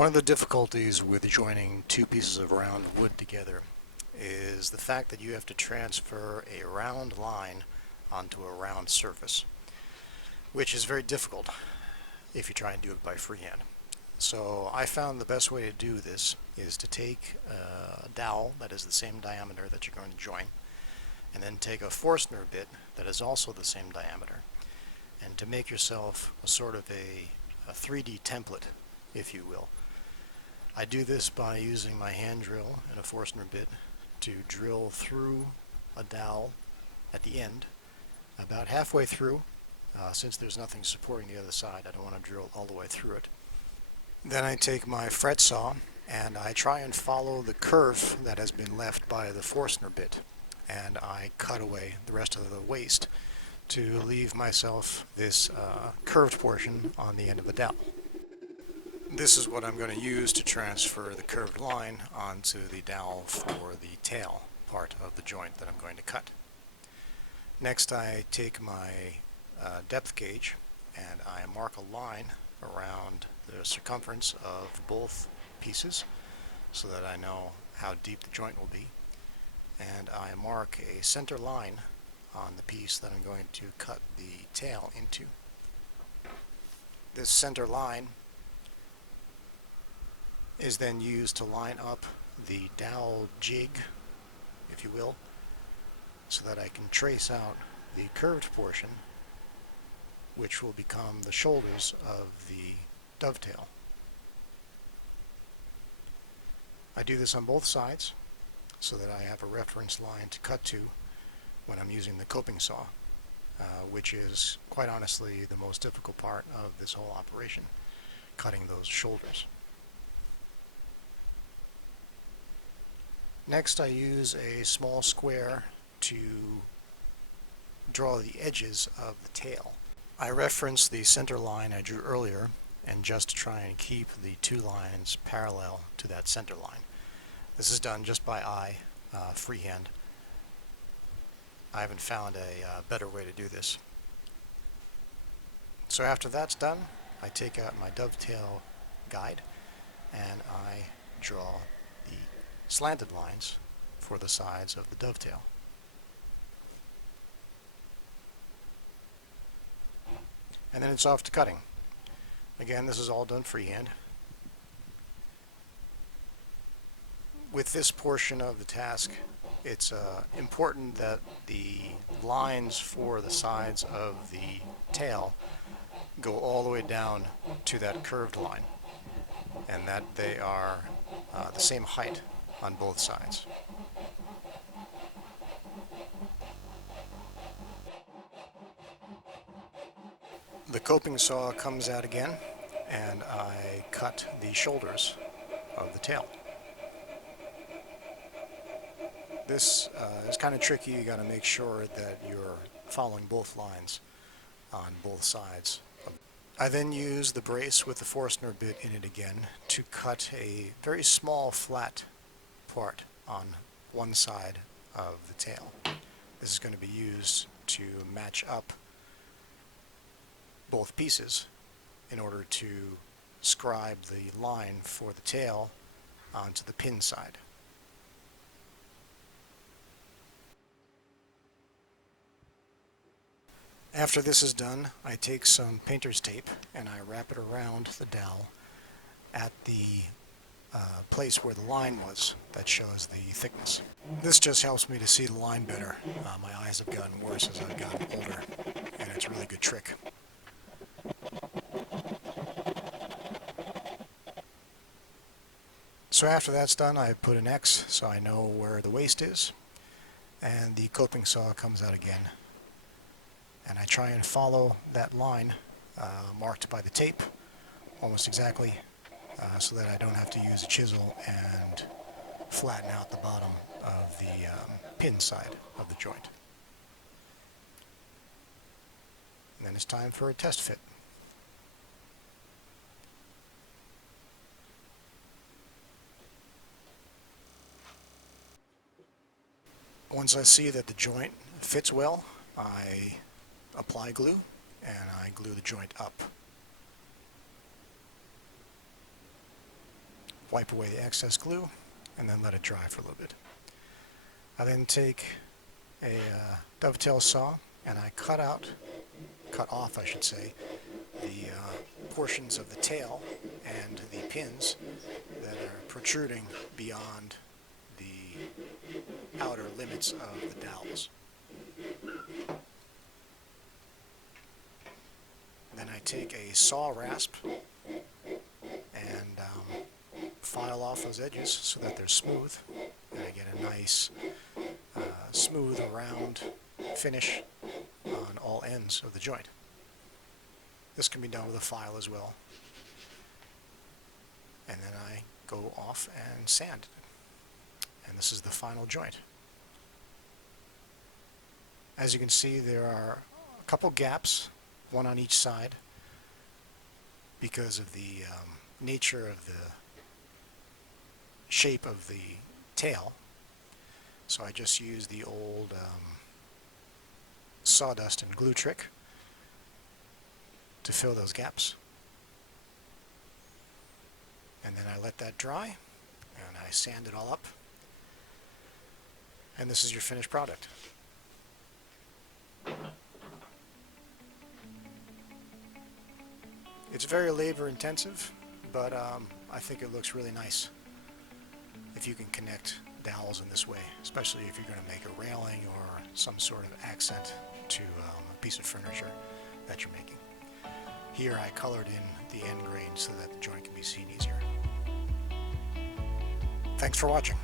One of the difficulties with joining two pieces of round wood together is the fact that you have to transfer a round line onto a round surface, which is very difficult if you try and do it by freehand. So I found the best way to do this is to take a dowel that is the same diameter that you're going to join, and then take a Forstner bit that is also the same diameter, and to make yourself a sort of a 3D template, if you will. I do this by using my hand drill and a Forstner bit to drill through a dowel at the end, about halfway through. Since there's nothing supporting the other side, I don't want to drill all the way through it. Then I take my fret saw and I try and follow the curve that has been left by the Forstner bit, and I cut away the rest of the waste to leave myself this curved portion on the end of a dowel. This is what I'm going to use to transfer the curved line onto the dowel for the tail part of the joint that I'm going to cut. Next, I take my depth gauge and I mark a line around the circumference of both pieces so that I know how deep the joint will be, and I mark a center line on the piece that I'm going to cut the tail into. This center line is then used to line up the dowel jig, if you will, so that I can trace out the curved portion, which will become the shoulders of the dovetail. I do this on both sides so that I have a reference line to cut to when I'm using the coping saw, which is quite honestly the most difficult part of this whole operation, cutting those shoulders. Next, I use a small square to draw the edges of the tail. I reference the center line I drew earlier, and just to try and keep the two lines parallel to that center line. This is done just by eye, freehand. I haven't found a better way to do this. So after that's done, I take out my dovetail guide and I draw the slanted lines for the sides of the dovetail. And then it's off to cutting. Again, this is all done freehand. With this portion of the task, it's important that the lines for the sides of the tail go all the way down to that curved line, and that they are the same height on both sides. The coping saw comes out again, and I cut the shoulders of the tail. This is kind of tricky. You got to make sure that you're following both lines on both sides. I then use the brace with the Forstner bit in it again to cut a very small flat part on one side of the tail. This is going to be used to match up both pieces in order to scribe the line for the tail onto the pin side. After this is done, I take some painter's tape and I wrap it around the dowel at the place where the line was that shows the thickness. This just helps me to see the line better. My eyes have gotten worse as I've gotten older, and it's a really good trick. So after that's done, I put an X so I know where the waist is, and the coping saw comes out again. And I try and follow that line marked by the tape almost exactly, so that I don't have to use a chisel and flatten out the bottom of the pin side of the joint. And then it's time for a test fit. Once I see that the joint fits well, I apply glue and I glue the joint up. wipe away the excess glue, and then let it dry for a little bit. I then take a dovetail saw and I cut off, I should say, the portions of the tail and the pins that are protruding beyond the outer limits of the dowels. Then I take a saw rasp and file off those edges so that they're smooth, and I get a nice smooth round finish on all ends of the joint. This can be done with a file as well. And then I go off and sand it. And this is the final joint. As you can see, there are a couple gaps, one on each side, because of the nature of the shape of the tail. So I just use the old sawdust and glue trick to fill those gaps. And then I let that dry and I sand it all up. And this is your finished product. It's very labor intensive, but I think it looks really nice if you can connect dowels in this way, especially if you're going to make a railing or some sort of accent to a piece of furniture that you're making. Here I colored in the end grain so that the joint can be seen easier. Thanks for watching.